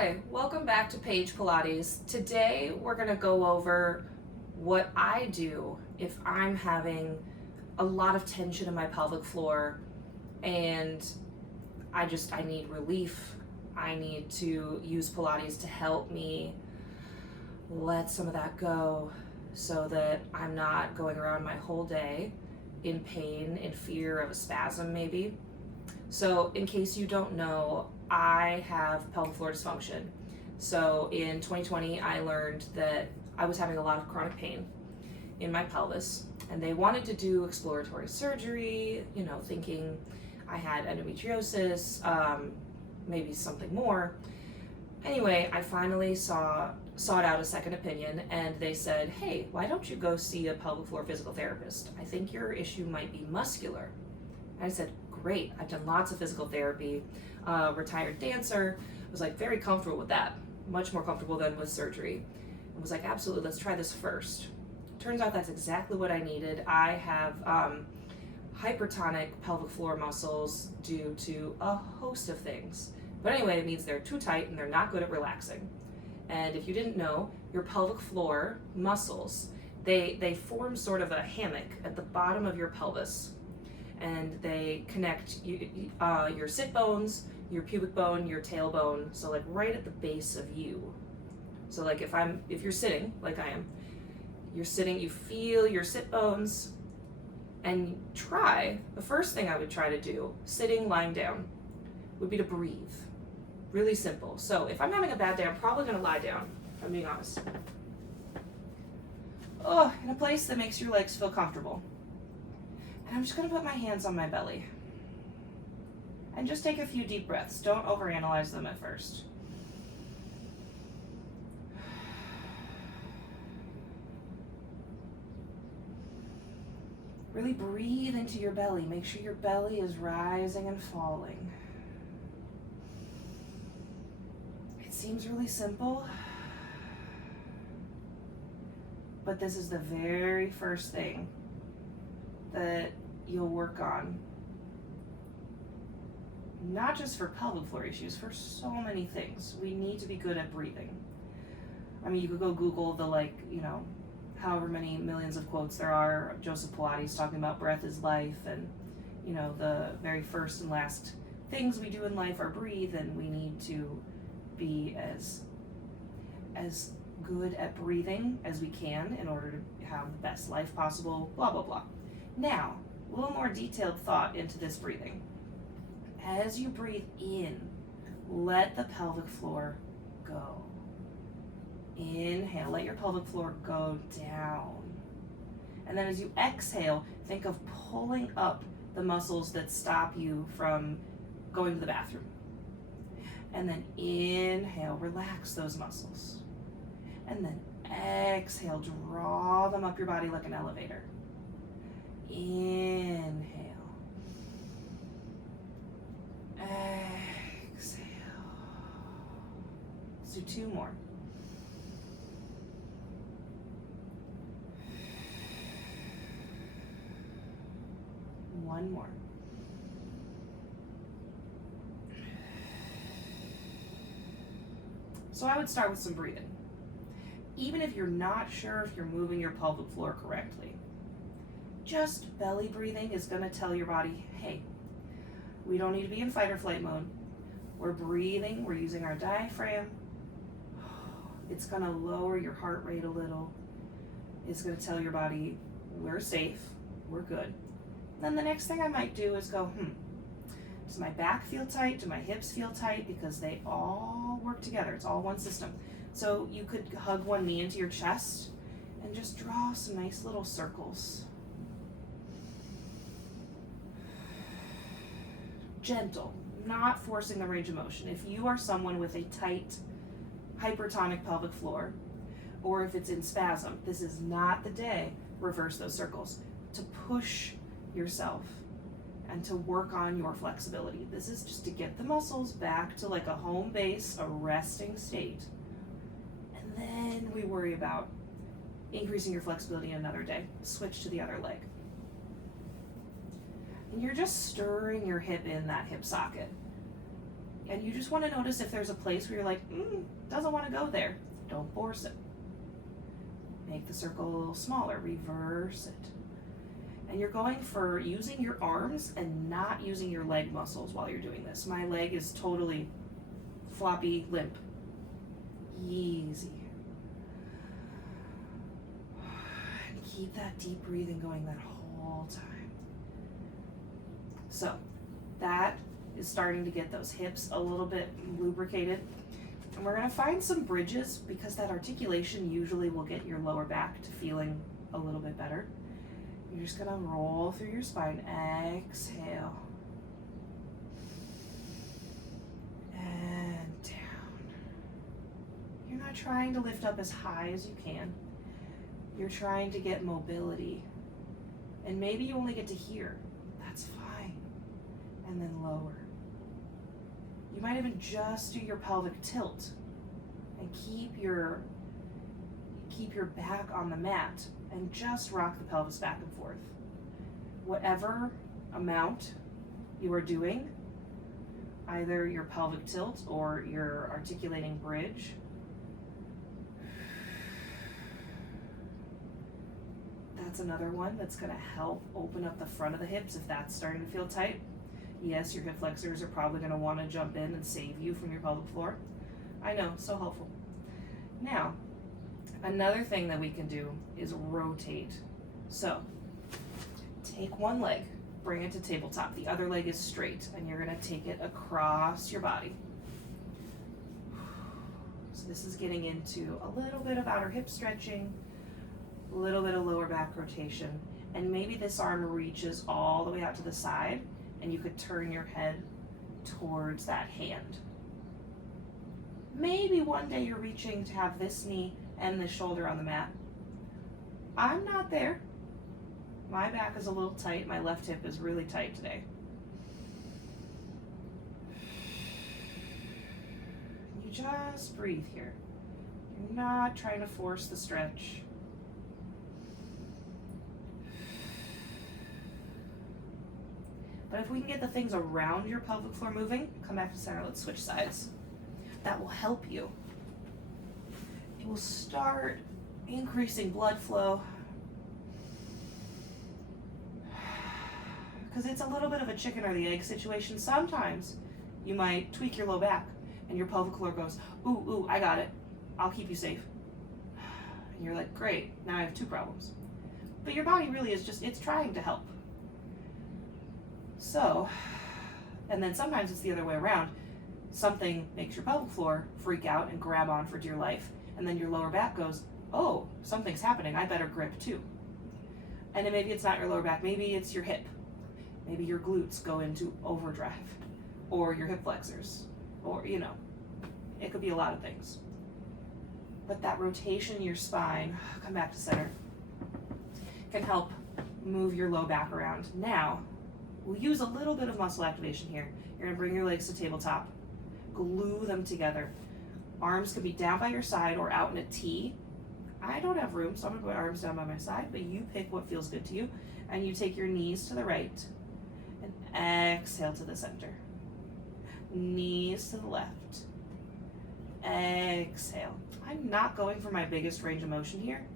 Hi, welcome back to Page Pilates. Today we're going to go over what I do if I'm having a lot of tension in my pelvic floor and I need relief. I need to use Pilates to help me let some of that go so that I'm not going around my whole day in pain, in fear of a spasm maybe. So in case you don't know, I have pelvic floor dysfunction. So in 2020, I learned that I was having a lot of chronic pain in my pelvis, and they wanted to do exploratory surgery, thinking I had endometriosis, maybe something more. Anyway, I finally sought out a second opinion, and they said, hey, why don't you go see a pelvic floor physical therapist? I think your issue might be muscular. And I said, great, I've done lots of physical therapy, retired dancer, was like very comfortable with that, much more comfortable than with surgery. And was like, absolutely, let's try this first. Turns out that's exactly what I needed. I have hypertonic pelvic floor muscles due to a host of things. But anyway, it means they're too tight and they're not good at relaxing. And if you didn't know, your pelvic floor muscles, they form sort of a hammock at the bottom of your pelvis. And they connect your sit bones, your pubic bone, your tailbone, so like right at the base of you. So like if you're sitting, like I am, you're sitting, you feel your sit bones, and the first thing I would try to do, sitting, lying down, would be to breathe. Really simple. So if I'm having a bad day, I'm probably gonna lie down, if I'm being honest. In a place that makes your legs feel comfortable. And I'm just going to put my hands on my belly. And just take a few deep breaths. Don't overanalyze them at first. Really breathe into your belly. Make sure your belly is rising and falling. It seems really simple, but this is the very first thing that you'll work on, not just for pelvic floor issues, for so many things. We need to be good at breathing. I mean, you could go Google the however many millions of quotes there are of Joseph Pilates talking about breath is life, and the very first and last things we do in life are breathe, and we need to be as good at breathing as we can in order to have the best life possible, blah, blah, blah. Now, a little more detailed thought into this breathing. As you breathe in, let the pelvic floor go. Inhale, let your pelvic floor go down. And then as you exhale, think of pulling up the muscles that stop you from going to the bathroom. And then inhale, relax those muscles. And then exhale, draw them up your body like an elevator. Inhale. Exhale. Let's do two more. One more. So I would start with some breathing. Even if you're not sure if you're moving your pelvic floor correctly, just belly breathing is going to tell your body, hey, we don't need to be in fight or flight mode. We're breathing, we're using our diaphragm. It's going to lower your heart rate a little. It's going to tell your body, we're safe, we're good. Then the next thing I might do is go, does my back feel tight? Do my hips feel tight? Because they all work together. It's all one system. So you could hug one knee into your chest and just draw some nice little circles. Gentle, not forcing the range of motion. If you are someone with a tight, hypertonic pelvic floor, or if it's in spasm, this is not the day, reverse those circles, to push yourself and to work on your flexibility. This is just to get the muscles back to like a home base, a resting state. And then we worry about increasing your flexibility another day. Switch to the other leg. And you're just stirring your hip in that hip socket. And you just want to notice if there's a place where you're like, doesn't want to go there. Don't force it. Make the circle a little smaller, reverse it. And you're going for using your arms and not using your leg muscles while you're doing this. My leg is totally floppy, limp. Easy. And keep that deep breathing going that whole time. So that is starting to get those hips a little bit lubricated. And we're gonna find some bridges because that articulation usually will get your lower back to feeling a little bit better. You're just gonna roll through your spine, exhale. And down. You're not trying to lift up as high as you can. You're trying to get mobility. And maybe you only get to here. That's fine. And then lower. You might even just do your pelvic tilt and keep your back on the mat and just rock the pelvis back and forth. Whatever amount you are doing, either your pelvic tilt or your articulating bridge, that's another one that's going to help open up the front of the hips if that's starting to feel tight. Yes, your hip flexors are probably going to want to jump in and save you from your pelvic floor. I know, so helpful. Now, another thing that we can do is rotate. So, take one leg, bring it to tabletop. The other leg is straight, and you're going to take it across your body. So this is getting into a little bit of outer hip stretching, a little bit of lower back rotation, and maybe this arm reaches all the way out to the side, and you could turn your head towards that hand. Maybe one day you're reaching to have this knee and this shoulder on the mat. I'm not there. My back is a little tight. My left hip is really tight today. You just breathe here. You're not trying to force the stretch. But if we can get the things around your pelvic floor moving, come back to center, let's switch sides. That will help you. It will start increasing blood flow. Because it's a little bit of a chicken or the egg situation. Sometimes you might tweak your low back and your pelvic floor goes, ooh, I got it. I'll keep you safe. And you're like, great, now I have two problems. But your body really is just, it's trying to help. So, and then sometimes it's the other way around. Something makes your pelvic floor freak out and grab on for dear life, and then your lower back goes, oh, something's happening, I better grip too. And then maybe it's not your lower back, maybe it's your hip. Maybe your glutes go into overdrive, or your hip flexors, or it could be a lot of things. But that rotation in your spine, come back to center, can help move your low back around. Now, we'll use a little bit of muscle activation here. You're gonna bring your legs to tabletop, glue them together. Arms could be down by your side or out in a T. I don't have room, so I'm gonna put arms down by my side, but you pick what feels good to you, and you take your knees to the right, and exhale to the center. Knees to the left, exhale. I'm not going for my biggest range of motion here.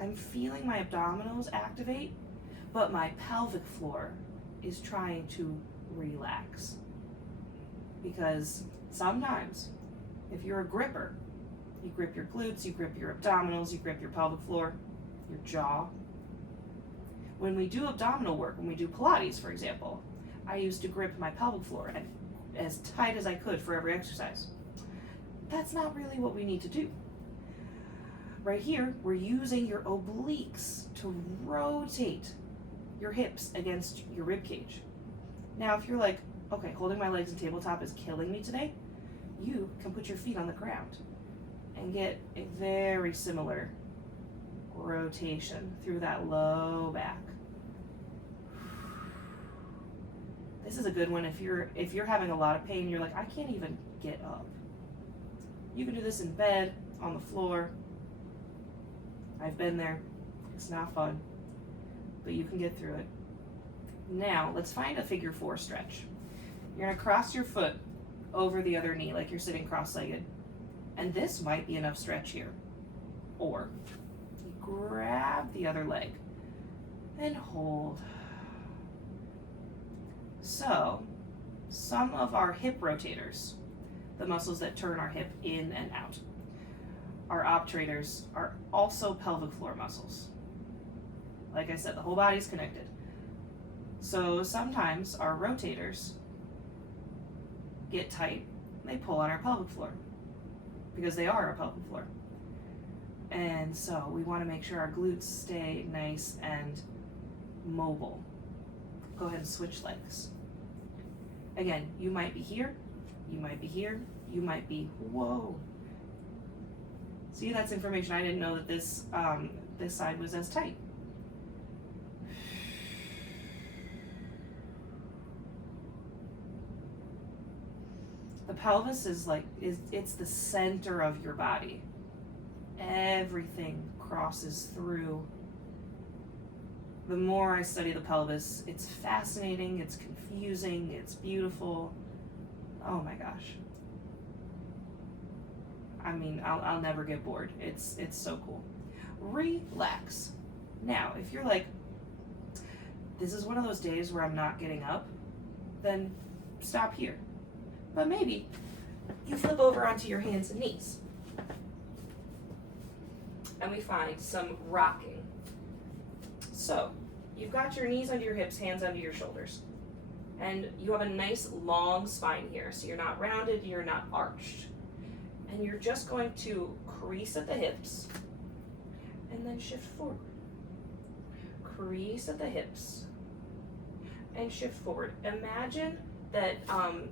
I'm feeling my abdominals activate, but my pelvic floor is trying to relax. Because sometimes, if you're a gripper, you grip your glutes, you grip your abdominals, you grip your pelvic floor, your jaw. When we do abdominal work, when we do Pilates, for example, I used to grip my pelvic floor as tight as I could for every exercise. That's not really what we need to do. Right here, we're using your obliques to rotate your hips against your rib cage. Now, if you're like, okay, holding my legs in tabletop is killing me today, you can put your feet on the ground and get a very similar rotation through that low back. This is a good one if you're having a lot of pain, you're like, I can't even get up. You can do this in bed, on the floor. I've been there. It's not fun, but you can get through it. Now, let's find a figure 4 stretch. You're gonna cross your foot over the other knee like you're sitting cross-legged. And this might be enough stretch here. Or you grab the other leg and hold. So, some of our hip rotators, the muscles that turn our hip in and out, our obturators are also pelvic floor muscles. Like I said, the whole body's connected. So sometimes our rotators get tight, they pull on our pelvic floor because they are our pelvic floor. And so we want to make sure our glutes stay nice and mobile. Go ahead and switch legs. Again, you might be here, you might be here, you might be, whoa. See, that's information. I didn't know that this side was as tight. The pelvis is it's the center of your body. Everything crosses through. The more I study the pelvis, it's fascinating, it's confusing, it's beautiful. Oh my gosh. I mean, I'll never get bored. It's so cool. Relax. Now, if you're like, this is one of those days where I'm not getting up, then stop here. But maybe you flip over onto your hands and knees. And we find some rocking. So, you've got your knees under your hips, hands under your shoulders. And you have a nice long spine here. So you're not rounded, you're not arched. And you're just going to crease at the hips and then shift forward. Crease at the hips and shift forward. Imagine that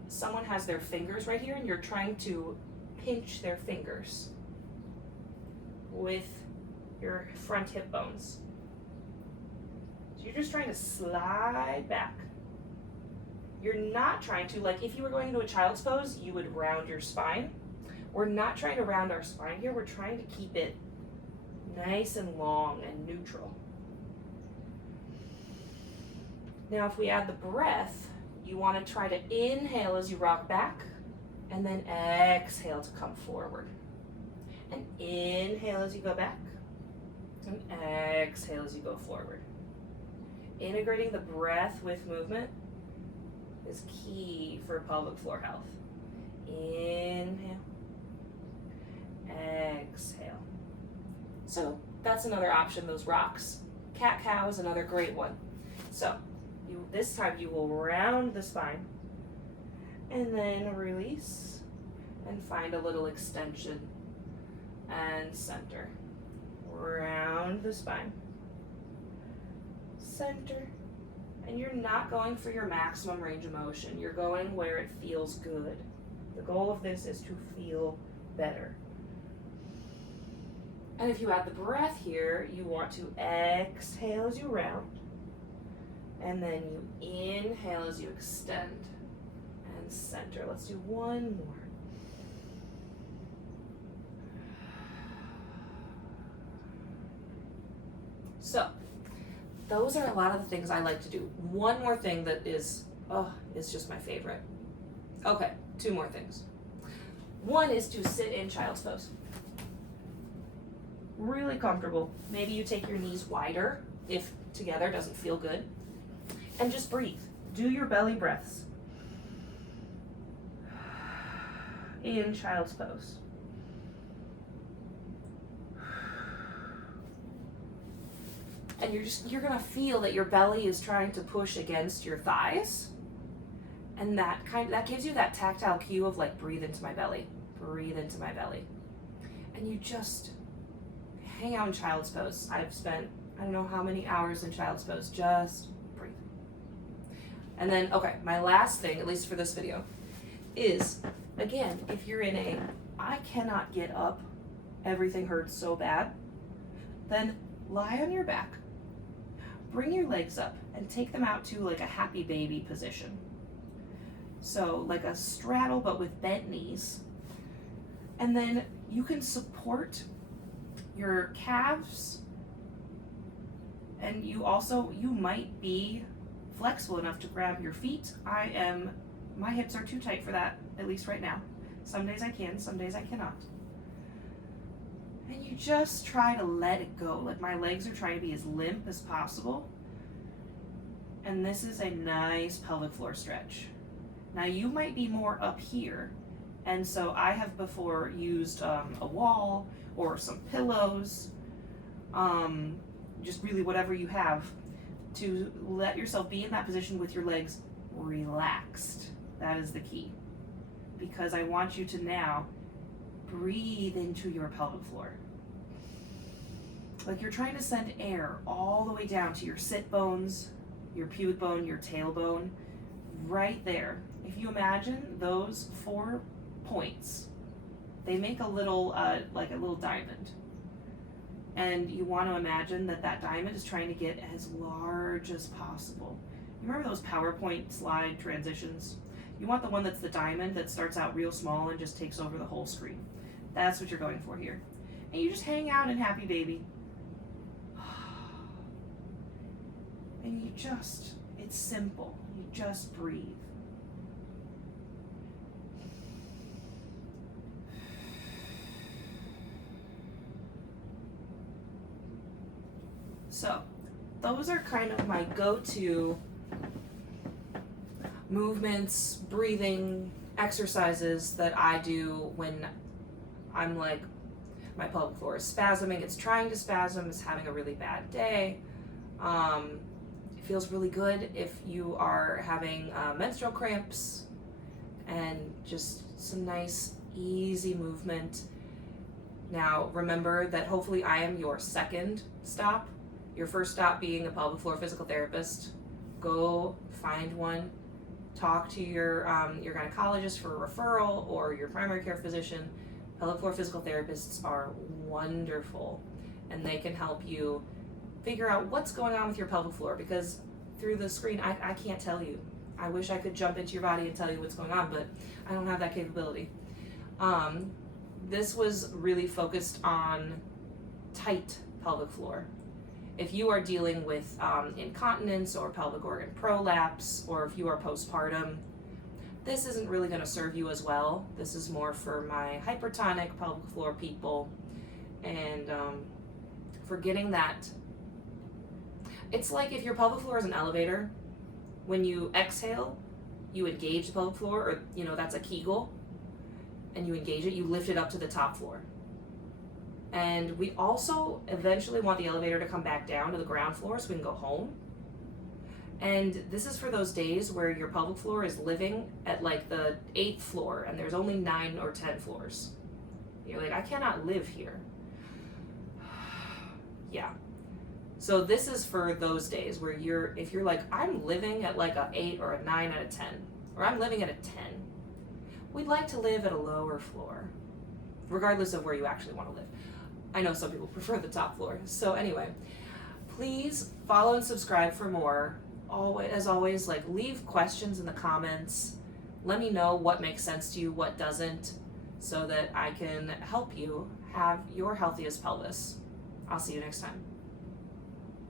someone has their fingers right here and you're trying to pinch their fingers with your front hip bones. So you're just trying to slide back. You're not trying to, like if you were going into a child's pose, you would round your spine. We're not trying to round our spine here, we're trying to keep it nice and long and neutral. Now if we add the breath, you want to try to inhale as you rock back, and then exhale to come forward. And inhale as you go back, and exhale as you go forward. Integrating the breath with movement is key for pelvic floor health. Inhale, exhale. So that's another option, those rocks. Cat-cow is another great one. So this time you will round the spine and then release and find a little extension and center. Round the spine, center, and you're not going for your maximum range of motion. You're going where it feels good. The goal of this is to feel better. And if you add the breath here, you want to exhale as you round, and then you inhale as you extend and center. Let's do one more. So, those are a lot of the things I like to do. One more thing that is just my favorite. Okay, two more things. One is to sit in child's pose. Really comfortable. Maybe you take your knees wider if together doesn't feel good. And just breathe. Do your belly breaths. In child's pose. And you're gonna feel that your belly is trying to push against your thighs. And that gives you that tactile cue of like, breathe into my belly, breathe into my belly. And you just hang out in child's pose. I've spent, I don't know how many hours in child's pose, just breathe. And then, okay, my last thing, at least for this video, is, again, if you're in a, I cannot get up, everything hurts so bad, then lie on your back, bring your legs up, and take them out to like a happy baby position. So like a straddle, but with bent knees. And then you can support your calves, and you might be flexible enough to grab your feet. My hips are too tight for that, at least right now. Some days I can, some days I cannot. And you just try to let it go. Like my legs are trying to be as limp as possible. And this is a nice pelvic floor stretch. Now you might be more up here. And so I have before used a wall or some pillows, just really whatever you have, to let yourself be in that position with your legs relaxed. That is the key. Because I want you to now breathe into your pelvic floor. Like you're trying to send air all the way down to your sit bones, your pubic bone, your tailbone, right there. If you imagine those 4 points, they make a little, like a little diamond. And you want to imagine that that diamond is trying to get as large as possible. You remember those PowerPoint slide transitions? You want the one that's the diamond that starts out real small and just takes over the whole screen. That's what you're going for here. And you just hang out in happy baby. And you just, it's simple. You just breathe. So, those are kind of my go-to movements, breathing exercises that I do when I'm like, my pelvic floor is spasming, it's trying to spasm, it's having a really bad day. It feels really good if you are having menstrual cramps, and just some nice, easy movement. Now, remember that hopefully I am your second stop. Your first stop being a pelvic floor physical therapist. Go find one. Talk to your gynecologist for a referral, or your primary care physician. Pelvic floor physical therapists are wonderful, and they can help you figure out what's going on with your pelvic floor, because through the screen I can't tell you. I wish I could jump into your body and tell you what's going on, but I don't have that capability. This was really focused on tight pelvic floor. If you are dealing with incontinence or pelvic organ prolapse, or if you are postpartum, this isn't really going to serve you as well. This is more for my hypertonic pelvic floor people, and for getting that. It's like if your pelvic floor is an elevator, when you exhale, you engage the pelvic floor, or that's a Kegel, and you engage it, you lift it up to the top floor. And we also eventually want the elevator to come back down to the ground floor so we can go home. And this is for those days where your pelvic floor is living at like the 8th floor and there's only 9 or 10 floors. You're like, I cannot live here. Yeah. So this is for those days where if you're like, I'm living at like a 8 or a 9 out of 10, or I'm living at a 10. We'd like to live at a lower floor, regardless of where you actually want to live. I know some people prefer the top floor. So anyway, please follow and subscribe for more. As always, like, leave questions in the comments. Let me know what makes sense to you, what doesn't, so that I can help you have your healthiest pelvis. I'll see you next time.